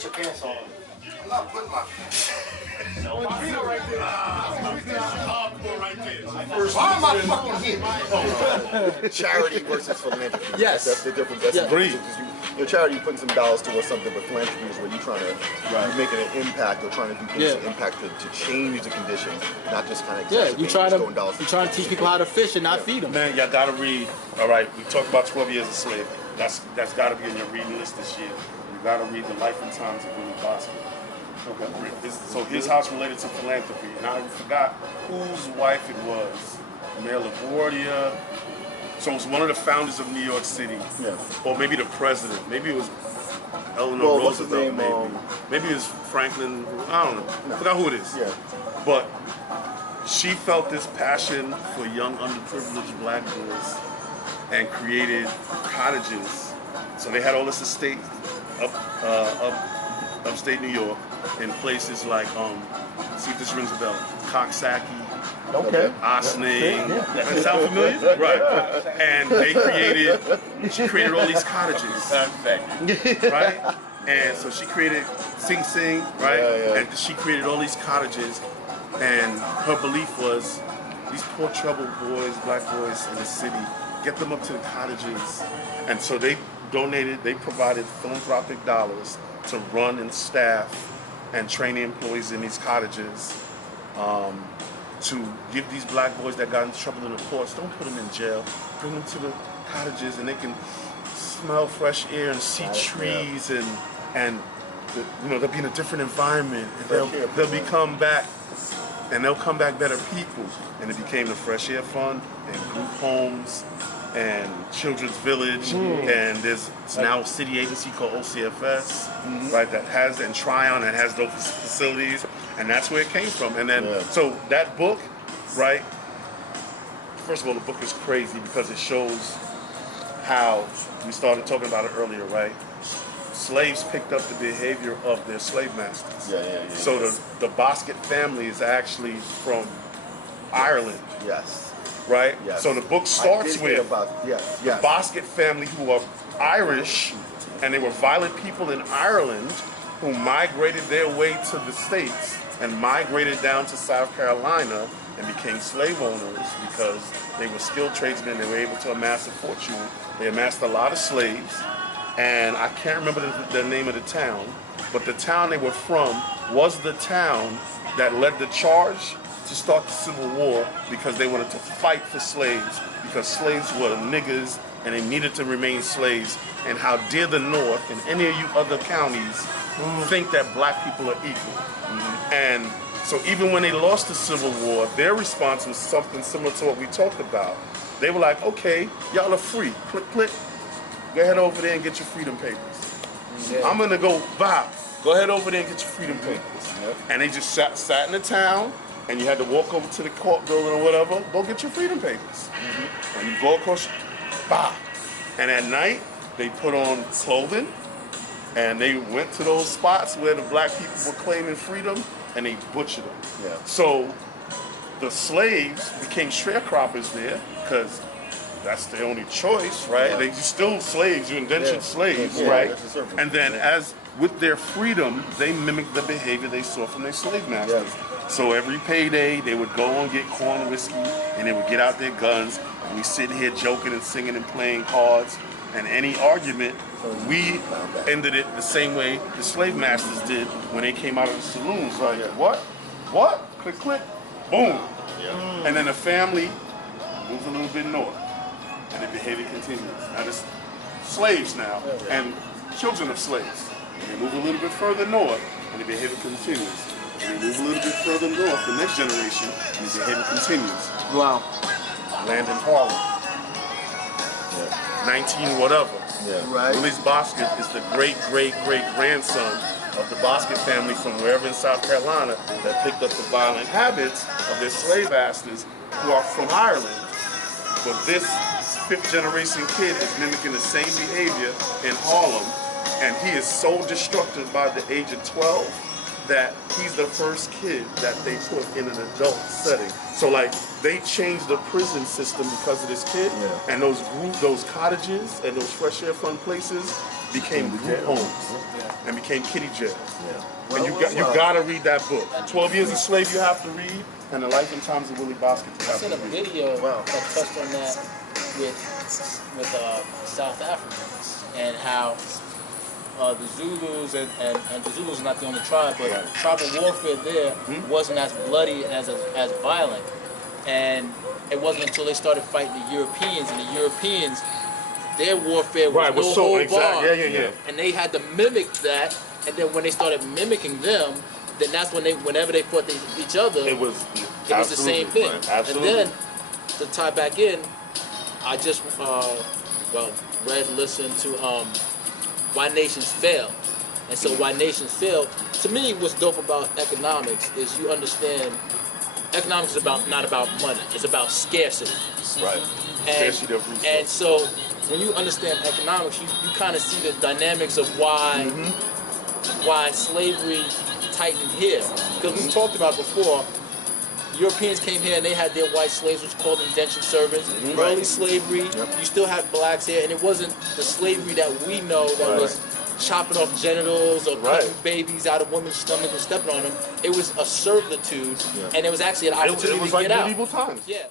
Put your pants on. I'm not putting my pants on. No, right there. Hardcore right there. Why am I fucking here? Charity versus philanthropy. Yes. That's the difference. That's the difference. Your charity, you're putting some dollars towards something, but philanthropy is where you're trying to, you're making an impact or trying to do things to impact to change the condition, not just kind of you're trying to teach people how to fish and not feed them. Man, y'all gotta read. All right, we talked about 12 Years a Slave. That's got to be in your reading list this year. You got to read The Life and Times of Willie Boston. Okay. So his house related to philanthropy, and I forgot whose wife it was. Mayor LaGuardia. So it was one of the founders of New York City, or maybe the president. Maybe it was Eleanor Roosevelt. Maybe it was Franklin. I don't know. I forgot who it is. Yeah. But she felt this passion for young underprivileged black boys and created cottages. So they had all this estate upstate New York in places like, see if this rings a bell, Coxsackie, Ossining. Does that sound familiar? Right. And she created all these cottages. Right? And so she created Sing Sing, right? And she created all these cottages, and her belief was these poor troubled boys, black boys in the city, get them up to the cottages. And so they provided philanthropic dollars to run and staff and train the employees in these cottages, to give these black boys that got in trouble in the courts, don't put them in jail, bring them to the cottages and they can smell fresh air and see trees and they'll be in a different environment and they'll come back better people. And it became the Fresh Air Fund and group homes and Children's Village, and there's now a city agency called OCFS, right, that has, and Tryon, that has those facilities, and that's where it came from. And then, so that book, right, first of all, the book is crazy because it shows how, we started talking about it earlier, right, slaves picked up the behavior of their slave masters. So the Bosket family is actually from Ireland. Right? So the book starts with the Bosket family, who are Irish, and they were violent people in Ireland who migrated their way to the States and migrated down to South Carolina and became slave owners because they were skilled tradesmen. They were able to amass a fortune. They amassed a lot of slaves, and I can't remember the name of the town, but the town they were from was the town that led the charge to start the Civil War, because they wanted to fight for slaves, because slaves were niggers and they needed to remain slaves. And how dare the North and any of you other counties think that black people are equal? And so even when they lost the Civil War, their response was something similar to what we talked about. They were like, okay, y'all are free. Click, click. Go ahead over there and get your freedom papers. I'm gonna go, Bob, go ahead over there and get your freedom papers. And they just sat in the town, and you had to walk over to the court building or whatever, go get your freedom papers. And you go across, bah. And at night, they put on clothing, and they went to those spots where the black people were claiming freedom, and they butchered them. So the slaves became sharecroppers there, because that's their only choice, right? You're still slaves, you're indentured slaves, right? And then as with their freedom, they mimicked the behavior they saw from their slave masters. So every payday, they would go and get corn whiskey, and they would get out their guns, and we sit here joking and singing and playing cards, and any argument, we ended it the same way the slave masters did when they came out of the saloons. Like, what? Click, click, boom. And then the family moves a little bit north, and the behavior continues. Now there's slaves now, and children of slaves. They move a little bit further north, and the behavior continues. And they move a little bit further north, the next generation, and the behavior continues. Wow. Land in Harlem. 19 whatever. Willie Bosket is the great-great-great-grandson of the Bosket family from wherever in South Carolina that picked up the violent habits of their slave masters who are from Ireland. But this fifth-generation kid is mimicking the same behavior in Harlem, and he is so destructive by the age of 12 that he's the first kid that they put in an adult setting. So like, they changed the prison system because of this kid, and those cottages and those Fresh Air Fund places became group homes and became kiddie jails. And you gotta read that book. 12 Years a Slave you have to read, and The Life and Times of Willie Boston you I have seen to a read. video that touched on that with South Africans and how the Zulus and the Zulus are not the only tribe, but tribal warfare there wasn't as bloody and as violent. And it wasn't until they started fighting the Europeans, and the Europeans, their warfare was no hold barred. And they had to mimic that. And then when they started mimicking them, then that's when whenever they fought each other, it was the same thing. And then to tie back in, I just listened to Why Nations Fail. And so Why Nations Fail, to me, what's dope about economics is you understand economics is not about money. It's about scarcity. Right. Scarcity of resources. And so when you understand economics, you kind of see the dynamics of why slavery tightened here. Because we talked about before, Europeans came here and they had their white slaves, which was called indentured servants. Early slavery, you still had blacks here, and it wasn't the slavery that we know that was chopping off genitals or cutting babies out of women's stomachs and stepping on them. It was a servitude, and it was actually an opportunity to get out. It was like medieval times. Yeah.